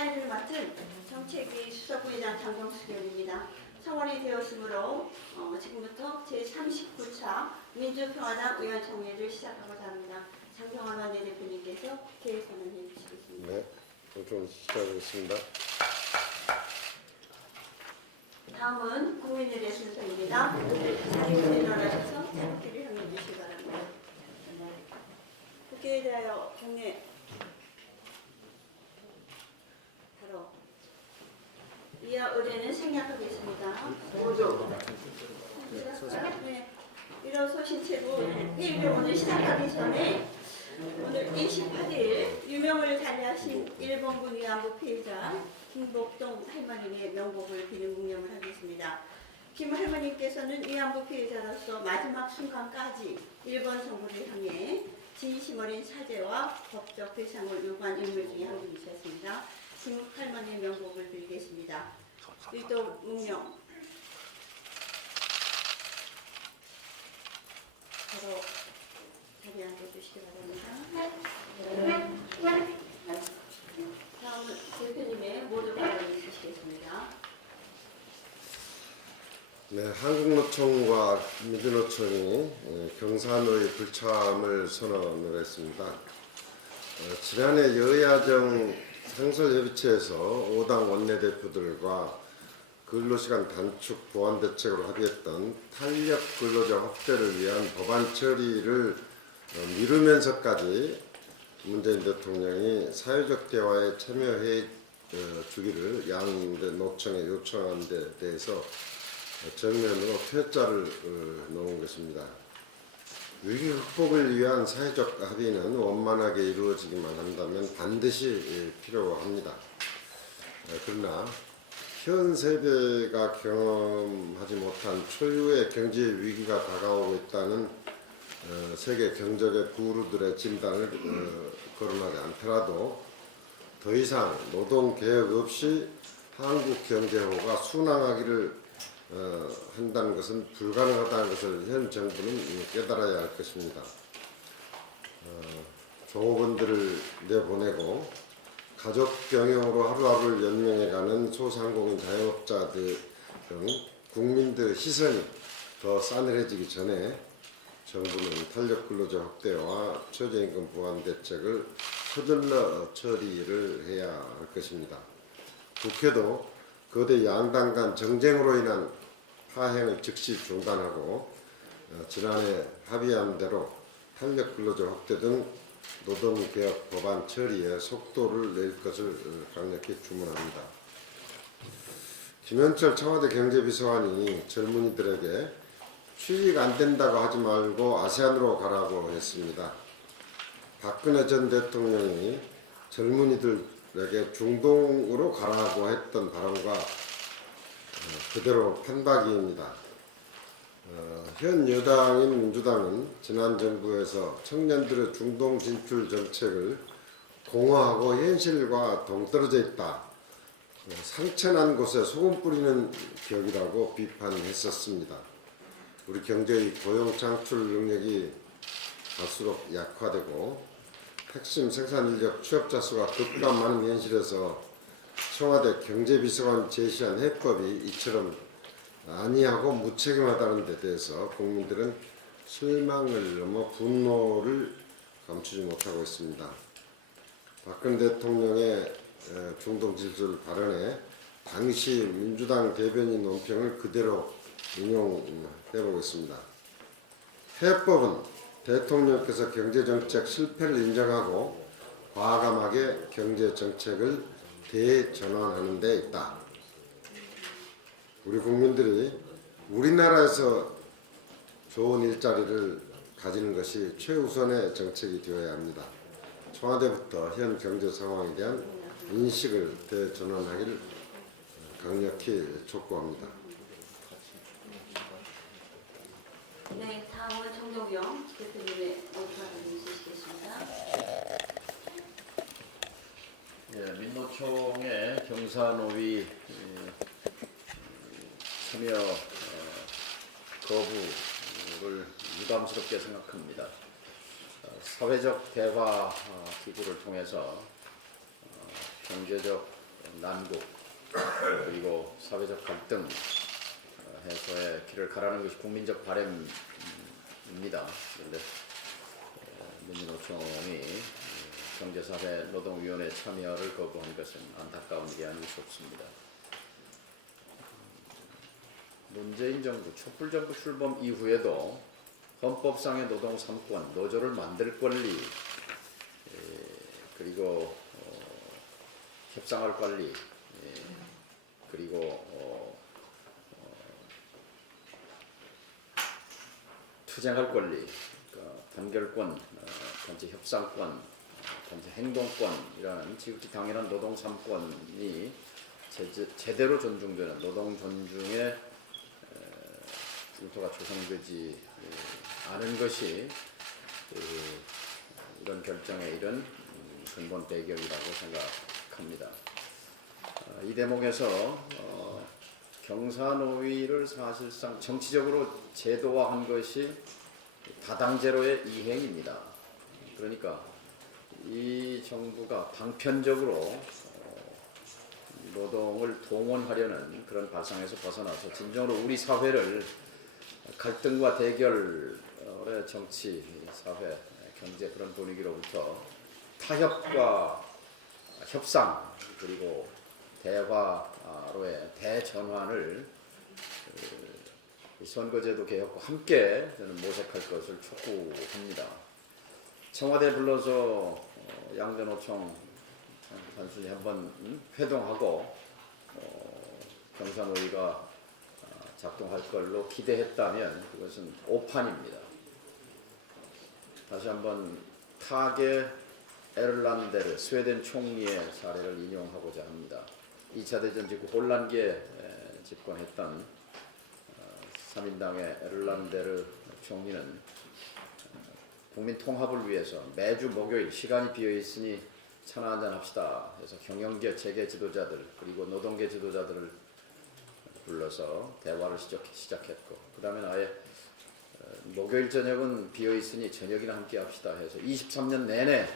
사회를 맡은 정책위 수석부의장 장정숙 의원입니다. 성원이 되었으므로 지금부터 제39차 민주평화당 의원총회를 시작하고자 합니다. 장경환 원내대표님께서 개회선언해 주시겠습니다. 네, 좀 시작하겠습니다. 다음은 국민들의 순서입니다. 자리에서 일어나셔서 차례를 향해 주시기 바랍니다. 국회에 대하여 경례. 바로 이어 의례는 생략하겠습니다. 네, 일어서신 채로 회의를 오늘 시작하기 전에 오늘 28일 유명을 달리하신 일본군 위안부 피해자 김복동 할머님의 명복을 비는 묵념을 하겠습니다. 김 할머님께서는 위안부 피해자로서 마지막 순간까지 일본 정부를 향해 진심 어린 사죄와 법적 배상을 요구한 인물 중에 한 분이셨습니다. 김 할머니의 명복을 빌겠습니다. 일동 묵념. 바로 자리에 앉아주시기 바랍니다. 다음은 대표님의 모두 발언을 주시겠습니다. 네, 한국노총과 민주노총이 경산의 불참을 선언을 했습니다. 지난해 여야정 상설협의체에서 5당 원내대표들과 근로시간 단축 보완 대책으로 합의했던 탄력 근로자 확대를 위한 법안 처리를 미루면서까지 문재인 대통령이 사회적 대화에 참여해 주기를 양대 노총에 요청한 데 대해서 정면으로 퇴짜를 놓은 것입니다. 위기 극복을 위한 사회적 합의는 원만하게 이루어지기만 한다면 반드시 필요합니다. 그러나 현 세대가 경험하지 못한 초유의 경제 위기가 다가오고 있다는 세계 경제계 구루들의 진단을 거론하지 않더라도 더 이상 노동개혁 없이 한국 경제호가 순항하기를 한다는 것은 불가능하다는 것을 현 정부는 깨달아야 할 것입니다. 종업원들을 내보내고 가족 경영으로 하루하루를 연명해가는 소상공인 자영업자들 등 국민들의 시선이 더 싸늘해지기 전에 정부는 탄력 근로자 확대와 최저임금 보완 대책을 서둘러 처리를 해야 할 것입니다. 국회도 거대 양당 간 정쟁으로 인한 파행을 즉시 중단하고 지난해 합의한 대로 탄력 근로자 확대 등 노동개혁 법안 처리에 속도를 낼 것을 강력히 주문합니다. 김현철 청와대 경제비서관이 젊은이들에게 취직 안 된다고 하지 말고 아세안으로 가라고 했습니다. 박근혜 전 대통령이 젊은이들에게 중동으로 가라고 했던 발언과 그대로 판박이입니다. 현 여당인 민주당은 지난 정부에서 청년들의 중동 진출 정책을 공허하고 현실과 동떨어져 있다, 상처난 곳에 소금 뿌리는 격이라고 비판했었습니다. 우리 경제의 고용 창출 능력이 갈수록 약화되고 핵심 생산 인력 취업자 수가 급감 많은 현실에서 청와대 경제비서관 제시한 해법이 이처럼 안이하고 무책임하다는 데 대해서 국민들은 실망을 넘어 분노를 감추지 못하고 있습니다. 박근혜 대통령의 중동 진출 발언에 당시 민주당 대변인 논평을 그대로 인용해 보겠습니다. 해법은 대통령께서 경제정책 실패를 인정하고 과감하게 경제정책을 대전환하는 데 있다. 우리 국민들이 우리나라에서 좋은 일자리를 가지는 것이 최우선의 정책이 되어야 합니다. 청와대부터 현 경제 상황에 대한 인식을 대전환하기를 강력히 촉구합니다. 네, 다음은 정동영 대표님의 발언을 주시겠습니다. 예, 민노총의 경사노위 참여 거부를 유감스럽게 생각합니다. 사회적 대화 기구를 통해서 경제적 난국 그리고 사회적 갈등 해소의 길을 가라는 것이 국민적 바람입니다. 그런데 민주노총이 경제사회노동위원회 참여를 거부한 것은 안타까운 게 아닐 수 없습니다. 문재인 정부, 촛불정부 출범 이후에도 헌법상의 노동 3권, 노조를 만들 권리, 그리고 협상할 권리, 그리고 투쟁할 권리, 그러니까 단결권, 단체 협상권, 단체 행동권이라는 지극히 당연한 노동 3권이 제대로 존중되는 노동 존중의 일터가 조성되지 않은 것이 이런 결정의 이런 근본 배경이라고 생각합니다. 이 대목에서 경사노위를 사실상 정치적으로 제도화한 것이 다당제로의 이행입니다. 그러니까 이 정부가 방편적으로 노동을 동원하려는 그런 발상에서 벗어나서 진정으로 우리 사회를 갈등과 대결의 정치, 사회, 경제 그런 분위기로부터 타협과 협상 그리고 대화로의 대전환을 선거제도 개혁과 함께 저는 모색할 것을 촉구합니다. 청와대 불러서 양대노총 단순히 한번 회동하고 경사노위가 작동할 걸로 기대했다면 그것은 오판입니다. 다시 한번 타게 에르란데르 스웨덴 총리의 사례를 인용하고자 합니다. 2차 대전 직후 혼란기에 집권했던 3인당의 에르란데르 총리는 국민 통합을 위해서 매주 목요일 시간이 비어 있으니 차나 한잔 합시다 해서 경영계 재계 지도자들 그리고 노동계 지도자들을 불러서 대화를 시작했고 그 다음에 아예 목요일 저녁은 비어 있으니 저녁이나 함께 합시다 해서 23년 내내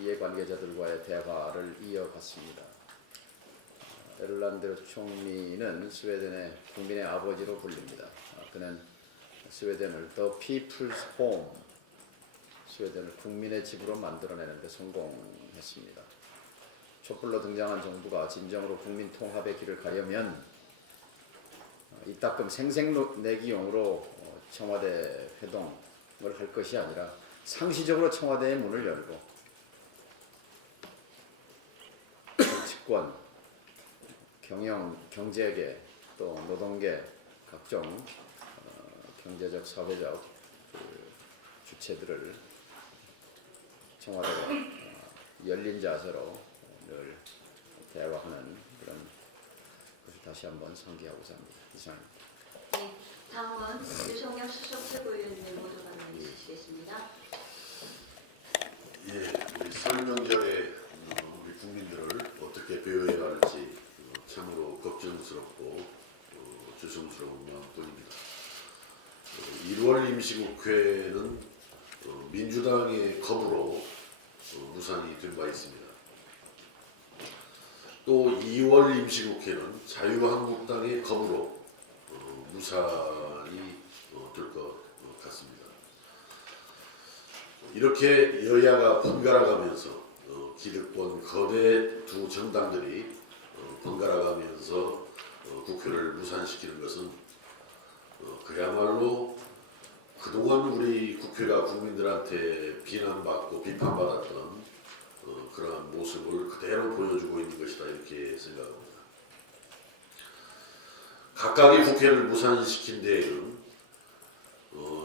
이해관계자들과의 대화를 이어갔습니다. 에르란데르 총리는 스웨덴의 국민의 아버지로 불립니다. 그는 스웨덴을 The People's Home, 스웨덴을 국민의 집으로 만들어내는 데 성공했습니다. 촛불로 등장한 정부가 진정으로 국민 통합의 길을 가려면 이따금 생색내기용으로 청와대 회동을 할 것이 아니라 상시적으로 청와대의 문을 열고 정치권, 경제계 또 노동계 각종 경제적 사회적 주체들을 청와대가 열린 자세로 늘 대화하는 그런 것을 다시 한번 상기하고자 합니다. 이상입니다. 네, 다음은 유성열 수석 최고위원님 모두 발언해 주시겠습니다. 예, 우리 설 명절에 우리 국민들을 어떻게 배회해 갈지 참으로 걱정스럽고 죄송스러운 마음뿐입니다. 1월 임시국회는 민주당의 겁으로 무산이 된 바 있습니다. 또 2월 임시국회는 자유한국당의 겁으로 무산이 될 것 같습니다. 이렇게 여야가 번갈아가면서 기득권 거대 두 정당들이 번갈아가면서 국회를 무산시키는 것은 그야말로 그동안 우리 국회가 국민들한테 비난받고 비판받았던 그러한 모습을 그대로 보여주고 있는 것이다 이렇게 생각합니다. 각각의 국회를 무산시킨 데에는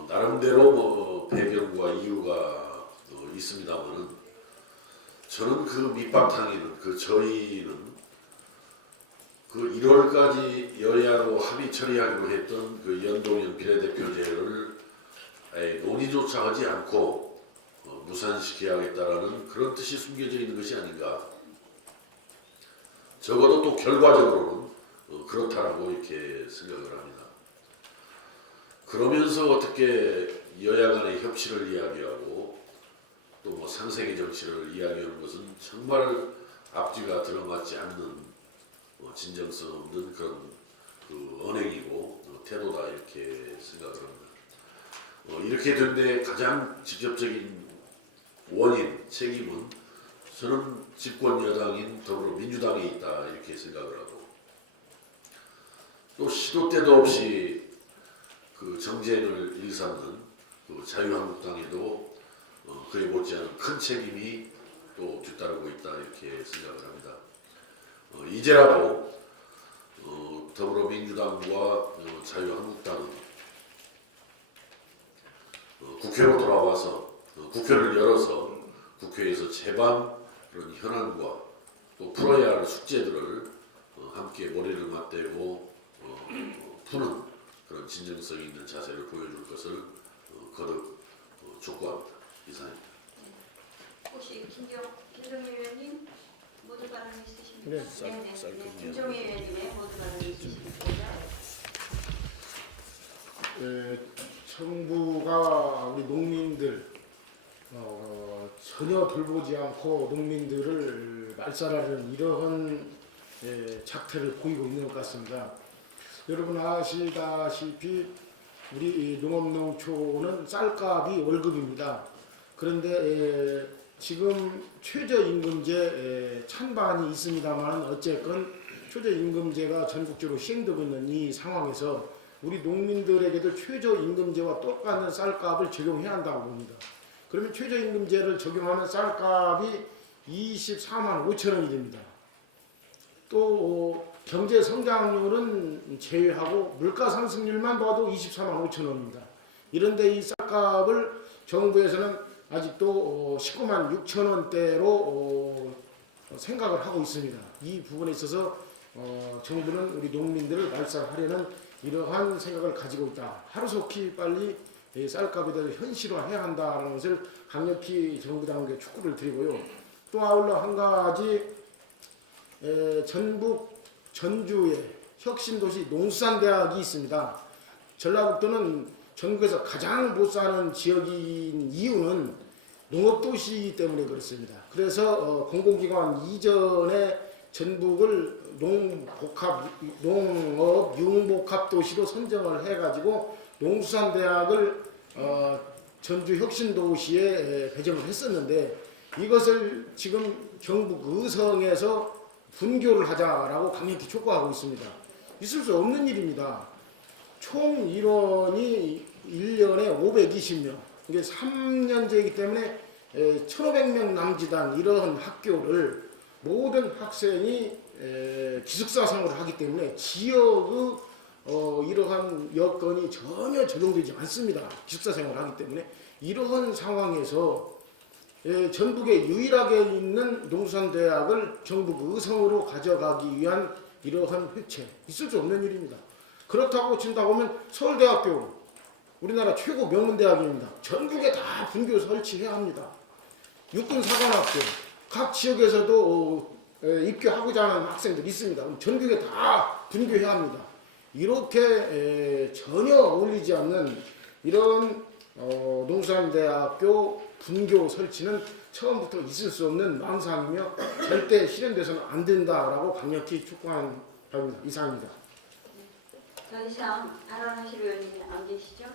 나름대로 배경과 이유가 있습니다만은 저는 그 밑바탕에는 저희는 그 1월까지 여야로 합의 처리하기로 했던 그 연동형 비례대표제를 논의조차 하지 않고 무산시켜야겠다라는 그런 뜻이 숨겨져 있는 것이 아닌가. 적어도 또 결과적으로는 그렇다라고 이렇게 생각을 합니다. 그러면서 어떻게 여야 간의 협치를 이야기하고 또 뭐 상생의 정치를 이야기하는 것은 정말 앞뒤가 들어맞지 않는 진정성 없는 그런 그 언행이고 태도다 이렇게 생각을 합니다. 이렇게 된 데 가장 직접적인 원인, 책임은 저는 집권 여당인 더불어민주당에 있다 이렇게 생각을 하고, 또 시도 때도 없이 그 정쟁을 일삼는 그 자유한국당에도 그에 못지않은 큰 책임이 또 뒤따르고 있다 이렇게 생각을 합니다. 이제라도 더불어민주당과 자유한국당은 국회로 돌아와서 국회를 열어서 국회에서 제발 그런 현안과 또 풀어야 할 숙제들을 함께 머리를 맞대고 푸는 그런 진정성 있는 자세를 보여줄 것을 거듭 촉구합니다. 이상입니다. 혹시 김정희 의원님 모두 발언 있으십니까? 네, 김정희 의원님의 모두 발언 있으십니까? 정부가 우리 농민들 전혀 돌보지 않고 농민들을 말살하는 이러한 작태를 보이고 있는 것 같습니다. 여러분 아시다시피 우리 농업농촌은 쌀값이 월급입니다. 그런데 지금 최저임금제 찬반이 있습니다만 어쨌건 최저임금제가 전국적으로 시행되고 있는 이 상황에서 우리 농민들에게도 최저임금제와 똑같은 쌀값을 적용해야 한다고 봅니다. 그러면 최저임금제를 적용하면 쌀값이 24만 5천 원이 됩니다. 또 경제 성장률은 제외하고 물가 상승률만 봐도 24만 5천 원입니다. 이런데 이 쌀값을 정부에서는 아직도 19만 6천 원대로 생각을 하고 있습니다. 이 부분에 있어서 정부는 우리 농민들을 말살하려는 이러한 생각을 가지고 있다. 하루속히 빨리 쌀값에 대해서 현실화해야 한다는 것을 강력히 정부 당국에 촉구를 드리고요. 또 아울러 한 가지 전북 전주에 혁신도시 농수산대학이 있습니다. 전라북도는 전국에서 가장 못 사는 지역인 이유는 농업도시이기 때문에 그렇습니다. 그래서 공공기관 이전에 전북을 농업 융복합 도시로 선정을 해가지고 농수산대학을 전주 혁신도시에 배정을 했었는데, 이것을 지금 경북 의성에서 분교를 하자라고 강력히 촉구하고 있습니다. 있을 수 없는 일입니다. 총 인원이 1년에 520명, 이게 3년제이기 때문에 1,500명 남짓한 이런 학교를 모든 학생이 기숙사 생활을 하기 때문에 지역의 이러한 여건이 전혀 적용되지 않습니다. 기숙사 생활을 하기 때문에. 이러한 상황에서 전북에 유일하게 있는 농수산대학을 경북 의성으로 가져가기 위한 이러한 회체, 있을 수 없는 일입니다. 그렇다고 친다고 하면 서울대학교, 우리나라 최고 명문대학입니다. 전국에 다 분교 설치해야 합니다. 육군사관학교, 각 지역에서도 입교하고자 하는 학생들이 있습니다. 그럼 전국에 다 분교해야 합니다. 이렇게 전혀 어울리지 않는 이런 농수산대학교 분교 설치는 처음부터 있을 수 없는 망상이며 절대 실현돼서는 안 된다라고 강력히 촉구하는 바입니다. 이상입니다. 더 이상 발언하실 의원님이 안 계시죠?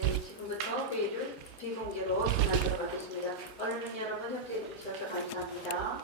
네, 지금부터 회의를 비공개로 진행하도록 하겠습니다. 언론 여러분 협조해 주셔서 감사합니다.